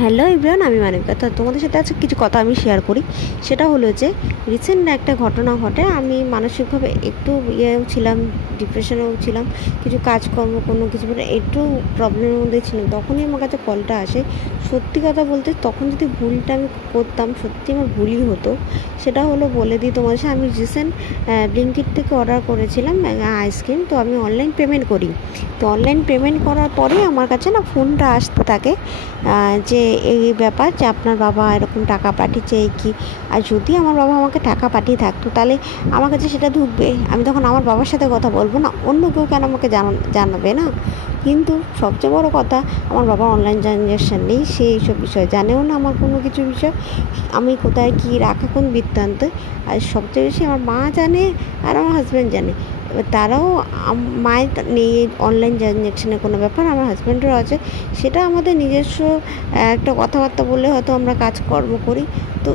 Hello everyone, আমি মানবিকা। তো তোমাদের সাথে আজকে কিছু কথা আমি শেয়ার করি। সেটা হলো যে রিসেন্ট একটা ঘটনা ঘটে। আমি মানসিকভাবে একটু ছিলাম, ডিপ্রেশনেও ছিলাম, কিছু কাজকর্ম কোনো কিছু মানে একটু প্রবলেমের মধ্যে ছিলাম। তখনই আমার কাছে কলটা আসে। সত্যি কথা বলতে তখন যদি ভুলটা আমি করতাম, সত্যি আমার ভুলই হতো। সেটা হলো বলে দিই তোমাদের সাথে, আমি রিসেন্ট ব্লিঙ্কিট থেকে অর্ডার করেছিলাম আইসক্রিম। তো আমি অনলাইন পেমেন্ট করি। তো অনলাইন পেমেন্ট করার পরে আমার কাছে না ফোনটা আসতে থাকে যে এই ব্যাপার যে আপনার বাবা এরকম টাকা পাঠিয়েছে এই কি। আর যদি আমার বাবা আমাকে টাকা পাঠিয়ে থাকতো তাহলে আমার কাছে সেটা ঢুকবে, আমি তখন আমার বাবার সাথে কথা বলবো না, অন্য কেউ কেন আমাকে জানাবে না। কিন্তু সবচেয়ে বড় কথা, আমার বাবার অনলাইন ট্রানজ্যাকশান নেই, সে এইসব বিষয় জানেও না, আমার কোনো কিছু বিষয় আমি কোথায় কী রাখা কোন বৃত্তান্ত। আর সবচেয়ে বেশি আমার মা জানে আর আমার হাজব্যান্ড জানে। এবার তারাও মায়ের নেই অনলাইন ট্রানজ্যাকশানের কোনো ব্যাপার, আমার হাজব্যান্ডেরও আছে। সেটা আমাদের নিজস্ব একটা কথাবার্তা বলে হয়তো আমরা কাজকর্ম করি। তো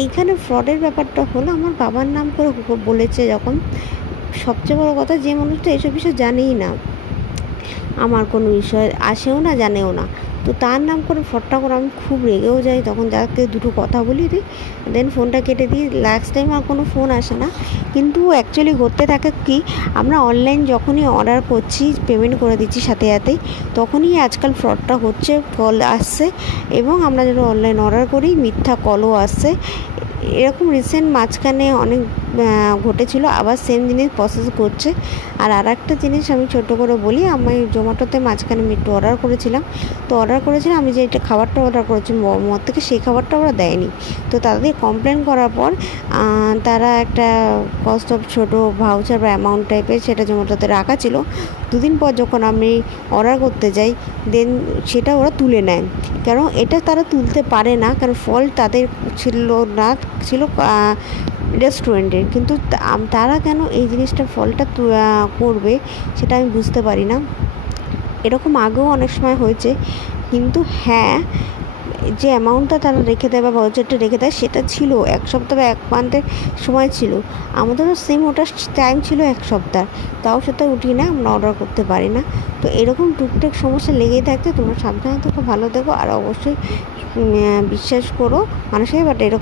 এইখানে ফ্রডের ব্যাপারটা হলো আমার বাবার নাম করে বলেছে যখন। সবচেয়ে বড় কথা, যে মানুষটা এইসব বিষয় জানেই না, আমার কোনো বিষয় আসেও না, জানেও না, তো তার নাম করে ফটটা করে আমি খুব রেগেও যাই। তখন যাকে দুটো কথা বলি দিই, দেন ফোনটা কেটে দিই। লাস্ট টাইম আর কোনো ফোন আসে না। কিন্তু অ্যাকচুয়ালি ঘটতে থাকে কি, আমরা অনলাইন যখনই অর্ডার করছি, পেমেন্ট করে দিচ্ছি সাথে সাথেই, তখনই আজকাল ফ্রডটা হচ্ছে, কল আসছে। এবং আমরা যেন অনলাইন অর্ডার করি, মিথ্যা কলও আসছে। এরকম রিসেন্ট মাঝখানে অনেক ঘটেছিল, আবার সেম জিনিস প্রসেস করছে। আর একটা জিনিস আমি ছোট করে বলি, আমি জোম্যাটোতে মাঝখানে আমি একটু অর্ডার করেছিলাম। তো অর্ডার করেছিলাম আমি, যে এটা খাবারটা অর্ডার করেছিলাম মোমোর থেকে, সেই খাবারটা ওরা দেয়নি। তো তাদের কমপ্লেন করার পর তারা একটা কস্ট অফ ছোটো ভাউচার বা অ্যামাউন্ট টাইপের সেটা জোম্যাটোতে রাখা ছিল। দুদিন পর যখন আমি অর্ডার করতে যাই, দেন সেটা ওরা তুলে নেয়। কারণ এটা তারা তুলতে পারে না, কারণ ফল্ট তাদের ছিল না, ছিল রেস্টুরেন্টের। কিন্তু তারা কেন এই জিনিসটা ফলটা করবে সেটা আমি বুঝতে পারি না। এরকম আগেও অনেক সময় হয়েছে। কিন্তু হ্যাঁ, যে অ্যামাউন্টটা তারা রেখে দেয় বা বাজেটটা রেখে দেয়, সেটা ছিল 1 সপ্তাহ বা 1 মান্থের সময় ছিল। আমাদেরও সেম ওটার টাইম ছিল 1 সপ্তাহ, তাও সেটা উঠিয়ে না, আমরা অর্ডার করতে পারি না। তো এরকম টুকটাক সমস্যা লেগেই থাকতে, তোমরা সাবধানে থেকো, ভালো থেকো। আর অবশ্যই বিশ্বাস করো মানুষের, বাট এরকম